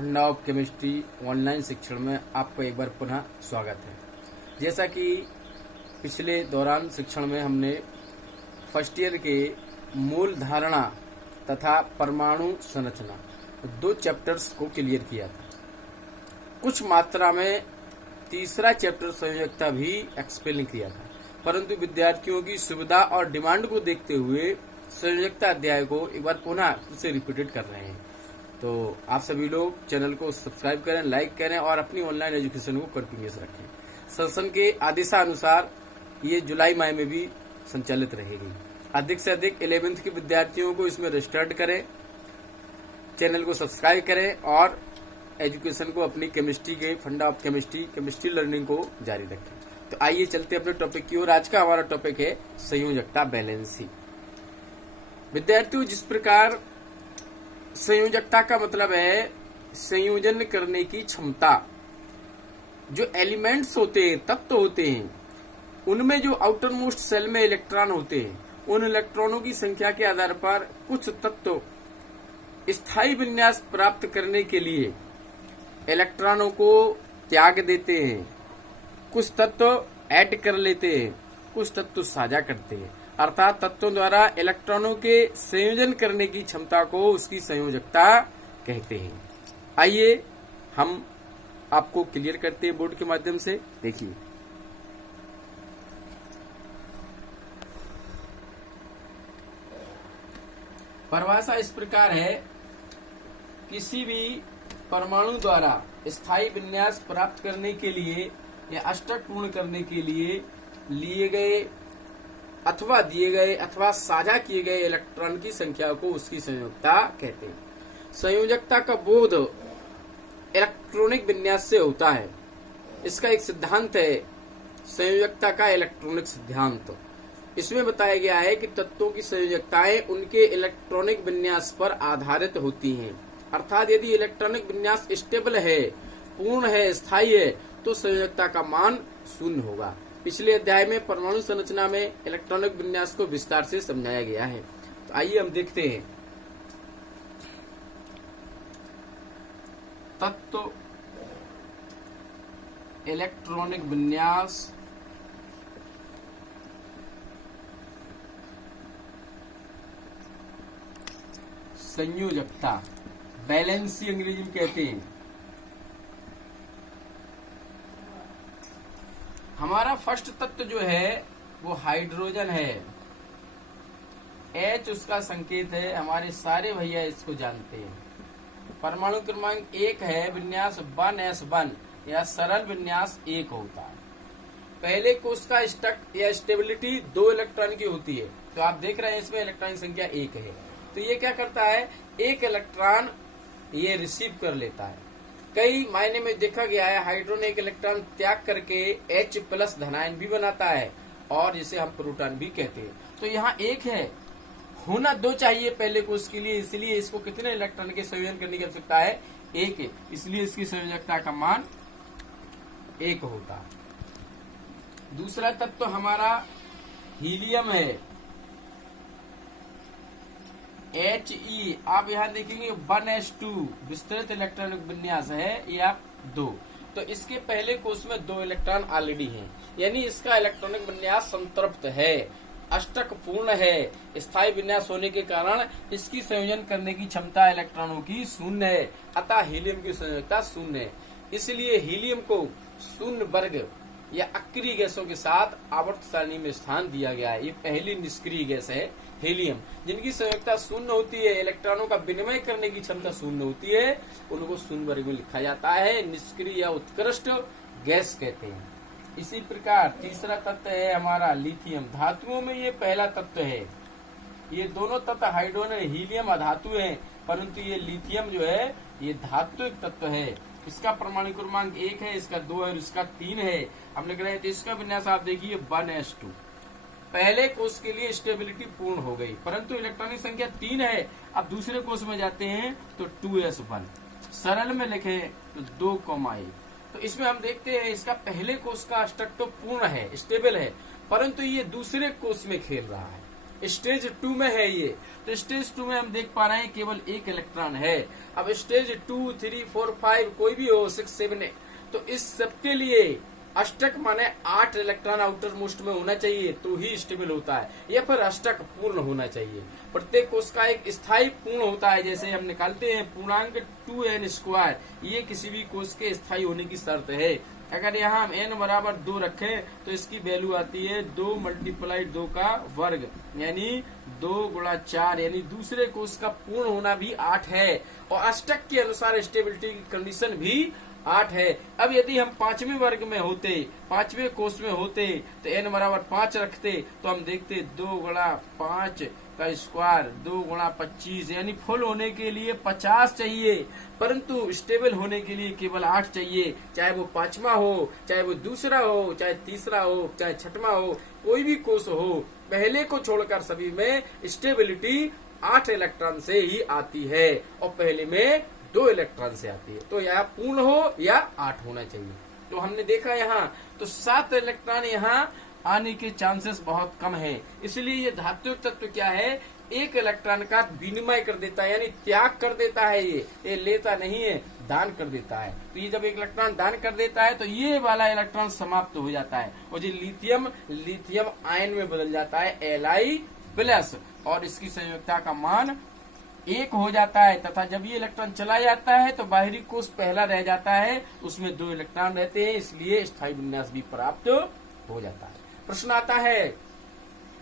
फंडा of chemistry online शिक्षण में आपका एक बार पुनः स्वागत है। जैसा कि पिछले दौरान शिक्षण में हमने फर्स्ट ईयर के मूल धारणा तथा परमाणु संरचना दो चैप्टर्स को क्लियर किया था। कुछ मात्रा में तीसरा चैप्टर संयोजकता भी एक्सप्लेन किया था, परंतु विद्यार्थियों की सुविधा और डिमांड को देखते हुए संयोजकता अध्याय को एक बार पुनः उसे रिपीटेड कर रहे हैं। तो आप सभी लोग चैनल को सब्सक्राइब करें, लाइक करें और अपनी ऑनलाइन एजुकेशन को कंटिन्यूअस रखें। संसद के आदेशानुसार ये जुलाई माह में भी संचालित रहेगी। अधिक से अधिक 11th के विद्यार्थियों को इसमें रजिस्टर्ड करें, चैनल को सब्सक्राइब करें और एजुकेशन को अपनी केमिस्ट्री के फंडा ऑफ केमिस्ट्री लर्निंग को जारी रखें। तो आइए चलते अपने टॉपिक की ओर। आज का हमारा टॉपिक है संयोजकता, बैलेंसी। विद्यार्थियों, जिस प्रकार संयोजकता का मतलब है संयोजन करने की क्षमता। जो एलिमेंट्स होते हैं, तत्व होते हैं, उनमें जो आउटर मोस्ट सेल में इलेक्ट्रॉन होते हैं, उन इलेक्ट्रॉनों की संख्या के आधार पर कुछ तत्व स्थायी विन्यास प्राप्त करने के लिए इलेक्ट्रॉनों को त्याग देते हैं, कुछ तत्व ऐड कर लेते हैं, कुछ तत्व साझा करते हैं। अर्थात तत्वों द्वारा इलेक्ट्रॉनों के संयोजन करने की क्षमता को उसकी संयोजकता कहते हैं। आइए हम आपको क्लियर करते हैं बोर्ड के माध्यम से। देखिए, परिभाषा इस प्रकार है, किसी भी परमाणु द्वारा स्थायी विन्यास प्राप्त करने के लिए या अष्टक पूर्ण करने के लिए लिए गए अथवा दिए गए अथवा साझा किए गए इलेक्ट्रॉन की संख्या को उसकी संयोजकता कहते हैं। संयोजकता का बोध इलेक्ट्रॉनिक विन्यास से होता है। इसका एक सिद्धांत है संयोजकता का इलेक्ट्रॉनिक सिद्धांत। इसमें बताया गया है कि तत्वों की संयोजकताएं उनके इलेक्ट्रॉनिक विन्यास पर आधारित होती हैं। अर्थात यदि इलेक्ट्रॉनिक विन्यास स्टेबल है, पूर्ण है, स्थायी है, तो संयोजकता का मान शून्य होगा। पिछले अध्याय में परमाणु संरचना में इलेक्ट्रॉनिक विन्यास को विस्तार से समझाया गया है। तो आइए हम देखते हैं तत्व इलेक्ट्रॉनिक विन्यास संयोजकता, बैलेंसी अंग्रेजी में कहते हैं। हमारा फर्स्ट तत्व जो है वो हाइड्रोजन है। H उसका संकेत है। हमारे सारे भैया इसको जानते हैं। परमाणु क्रमांक 1 है, विन्यास 1s1 या सरल विन्यास 1 होता है। पहले कोष का स्टक या स्टेबिलिटी 2 इलेक्ट्रॉन की होती है। तो आप देख रहे हैं इसमें इलेक्ट्रॉन संख्या 1 है। तो ये क्या करता है, एक इलेक्ट्रॉन ये रिसीव कर लेता है। कई मायने में देखा गया है हाइड्रोजन एक इलेक्ट्रॉन त्याग करके H+ धनायन भी बनाता है और जिसे हम प्रोटॉन भी कहते हैं। तो यहाँ 1 है, होना 2 चाहिए पहले कोष के लिए, इसलिए इसको कितने इलेक्ट्रॉन के संयोजन करने की आवश्यकता है, 1 है। इसलिए इसकी संयोजकता का मान 1 होता। दूसरा तत्व हमारा हीलियम है, He। आप यहाँ देखेंगे 1s2 विस्तृत इलेक्ट्रॉनिक विन्यास है या 2। तो इसके पहले कोष में 2 इलेक्ट्रॉन ऑलरेडी हैं, यानी इसका इलेक्ट्रॉनिक विन्यास संतृप्त है, अष्टक पूर्ण है। स्थायी विन्यास होने के कारण इसकी संयोजन करने की क्षमता इलेक्ट्रॉनों की शून्य है। अतः हीलियम की संयोजकता शून्य है। इसलिए हीलियम को शून्य वर्ग या अक्रिय गैसों के साथ आवर्त सारणी में स्थान दिया गया है। ये पहली निष्क्रिय गैस है हीलियम, जिनकी संयोजकता शून्य होती है, इलेक्ट्रॉनों का विनिमय करने की क्षमता शून्य होती है, उनको शून्य वर्ग में लिखा जाता है। निष्क्रिय या उत्कृष्ट गैस कहते हैं। इसी प्रकार तीसरा तत्व है हमारा लिथियम। धातुओं में ये पहला तत्व है। ये दोनों तत्व हाइड्रोजन हीलियम अधातु है, परंतु ये लिथियम जो है ये धात्विक तत्व है। इसका परमाणु क्रमांक 1 है, इसका 2 है और इसका 3 है। हम लिख रहे हैं, तो इसका विन्यास आप देखिए 1s2। पहले कोष के लिए स्टेबिलिटी पूर्ण हो गई, परंतु इलेक्ट्रॉनिक संख्या 3 है। अब दूसरे कोष में जाते हैं तो 2s1। सरल में लिखे तो 2,1। तो इसमें हम देखते हैं इसका पहले कोष का अष्टक तो पूर्ण है, स्टेबल है, परंतु ये दूसरे कोष में खेल रहा है। स्टेज 2 में है ये। तो स्टेज 2 में हम देख पा रहे हैं केवल एक इलेक्ट्रॉन है। अब स्टेज 2, 3, 4, 5 कोई भी हो, 6, 7, 8, तो इस सबके लिए अष्टक माने 8 इलेक्ट्रॉन आउटर मोस्ट में होना चाहिए तो ही स्टेबल होता है, या फिर अष्टक पूर्ण होना चाहिए। प्रत्येक कोष का एक स्थायी पूर्ण होता है, जैसे हम निकालते हैं पूर्णांक 2n², ये किसी भी कोष के स्थायी होने की शर्त है। अगर यहाँ हम n बराबर 2 रखें तो इसकी वैल्यू आती है 2 × 2 का वर्ग, यानी 2 × 4, यानी दूसरे कोष का पूर्ण होना भी 8 है, और अष्टक के अनुसार स्टेबिलिटी की कंडीशन भी 8 है। अब यदि हम 5वें वर्ग में होते, 5वें कोष में होते, तो n बराबर 5 रखते, तो हम देखते 2 × 5 का स्क्वायर, 2 × 25, यानी फुल होने के लिए 50 चाहिए, परंतु स्टेबल होने के लिए केवल 8 चाहिए। चाहे वो 5वां हो, चाहे वो दूसरा हो, चाहे तीसरा हो, चाहे छठवां हो, कोई भी कोष हो, पहले को छोड़कर सभी में स्टेबिलिटी 8 इलेक्ट्रॉन से ही आती है, और पहले में 2 इलेक्ट्रॉन से आती है। तो या पूर्ण हो या 8 होना चाहिए। तो हमने देखा यहाँ तो 7 इलेक्ट्रॉन यहाँ आने के चांसेस बहुत कम है। इसलिए ये धात्विक तत्व क्या है, एक इलेक्ट्रॉन का विनिमय कर देता है, यानी त्याग कर देता है। ये लेता नहीं है, दान कर देता है। तो ये जब एक इलेक्ट्रॉन दान कर देता है तो ये वाला इलेक्ट्रॉन समाप्त हो जाता है, और जो लिथियम आयन में बदल जाता है Li+, और इसकी संयोजकता का मान 1 हो जाता है। तथा जब ये इलेक्ट्रॉन चला जाता है तो बाहरी कोष पहला रह जाता है, उसमें 2 इलेक्ट्रॉन रहते हैं, इसलिए स्थायी विन्यास भी प्राप्त हो जाता है। प्रश्न आता है,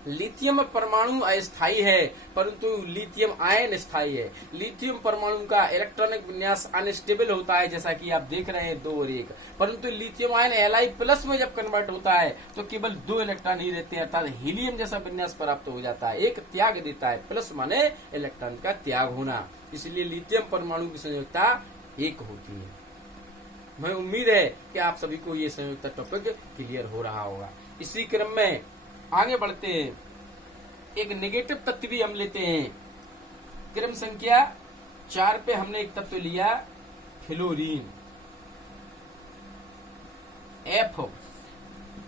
लिथियम परमाणु अस्थायी है परंतु लिथियम आयन स्थायी है। लिथियम परमाणु का इलेक्ट्रॉनिक विन्यास अनस्टेबल होता है, जैसा कि आप देख रहे हैं 2 और 1, परंतु लिथियम आयन Li+ में जब कन्वर्ट होता है तो केवल 2 इलेक्ट्रॉन ही रहते हैं, अर्थात हीलियम जैसा विन्यास प्राप्त हो जाता है, एक त्याग देता है। प्लस माने इलेक्ट्रॉन का त्याग होना, इसलिए लिथियम परमाणु की संयोजकता 1 होती है। मैं उम्मीद है कि आप सभी को ये संयोजकता टॉपिक क्लियर हो रहा होगा। इसी क्रम में आगे बढ़ते हैं, एक नेगेटिव तत्व भी हम लेते हैं। क्रम संख्या 4 पे हमने एक तत्व लिया फ्लोरीन F।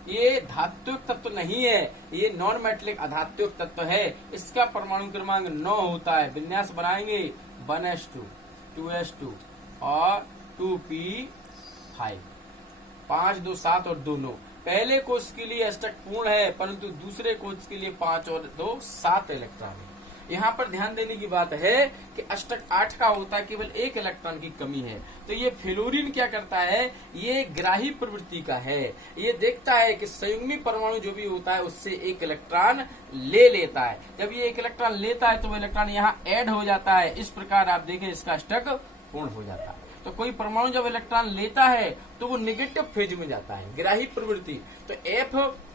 ये धात्विक तत्व नहीं है, ये नॉन मेटलिक अधात्विक तत्व है। इसका परमाणु क्रमांक 9 होता है। विन्यास बनाएंगे 1s2, 2s2 और 2p5, 5, 2, 7 और 2, 9। पहले कोष के लिए अष्टक पूर्ण है, परंतु दूसरे कोष के लिए 5 और 2, 7 इलेक्ट्रॉन है। यहाँ पर ध्यान देने की बात है कि अष्टक 8 का होता है, केवल 1 इलेक्ट्रॉन की कमी है। तो ये फ्लोरीन क्या करता है, ये ग्राही प्रवृत्ति का है। ये देखता है कि संयुग्मी परमाणु जो भी होता है उससे 1 इलेक्ट्रॉन ले लेता है। जब ये 1 इलेक्ट्रॉन लेता है तो वो इलेक्ट्रॉन यहाँ ऐड हो जाता है। इस प्रकार आप देखें इसका अष्टक पूर्ण हो जाता है। तो कोई परमाणु जब इलेक्ट्रॉन लेता है तो वो नेगेटिव फेज में जाता है, ग्राही प्रवृत्ति, तो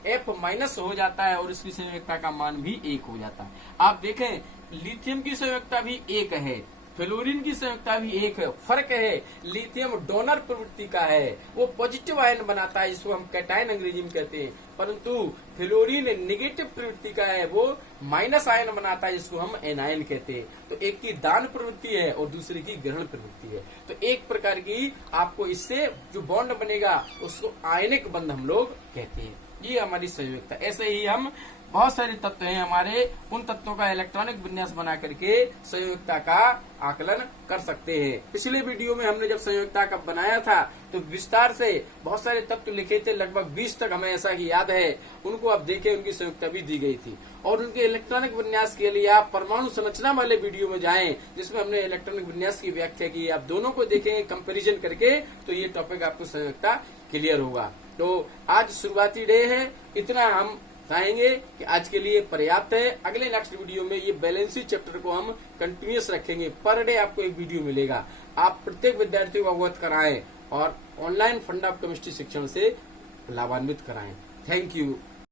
F- हो जाता है, और इसकी संयोजकता का मान भी 1 हो जाता है। आप देखें लिथियम की संयोजकता भी 1 है, फ्लोरीन की संयोजकता भी 1 है। फर्क है, लिथियम डोनर प्रवृत्ति का है, वो पॉजिटिव आयन बनाता है, इसको हम कैटायन अंग्रेजी में कहते हैं, परंतु फ्लोरीन नेगेटिव प्रवृत्ति का है, वो माइनस आयन बनाता है, जिसको हम एनायन कहते हैं। तो एक की दान प्रवृत्ति है और दूसरे की ग्रहण प्रवृत्ति है। तो एक प्रकार की आपको इससे जो बॉन्ड बनेगा उसको आयनिक बंध हम लोग कहते हैं। ये हमारी संयोजकता। ऐसे ही हम बहुत सारे तत्व हैं हमारे, उन तत्वों का इलेक्ट्रॉनिक विन्यास बना करके संयोजकता का आकलन कर सकते हैं। पिछले वीडियो में हमने जब संयोजकता का बनाया था तो विस्तार से बहुत सारे तत्व लिखे थे, लगभग 20 तक हमें ऐसा ही याद है। उनको आप देखें, उनकी संयोजकता भी दी गई थी। और उनके इलेक्ट्रॉनिक विन्यास के लिए आप परमाणु संरचना वाले वीडियो में जाएं, जिसमें हमने इलेक्ट्रॉनिक विन्यास की व्याख्या की। आप दोनों को देखेंगे कंपेरिजन करके, तो ये टॉपिक आपको संयोजकता क्लियर होगा। तो आज शुरुआती डे है, इतना हम चाहेंगे कि आज के लिए पर्याप्त है। अगले नेक्स्ट वीडियो में ये बैलेंसी चैप्टर को हम कंटिन्यूस रखेंगे। पर डे आपको एक वीडियो मिलेगा। आप प्रत्येक विद्यार्थी को अवगत कराएं और ऑनलाइन फंडा ऑफ केमिस्ट्री शिक्षण से लाभान्वित कराएं। Thank you.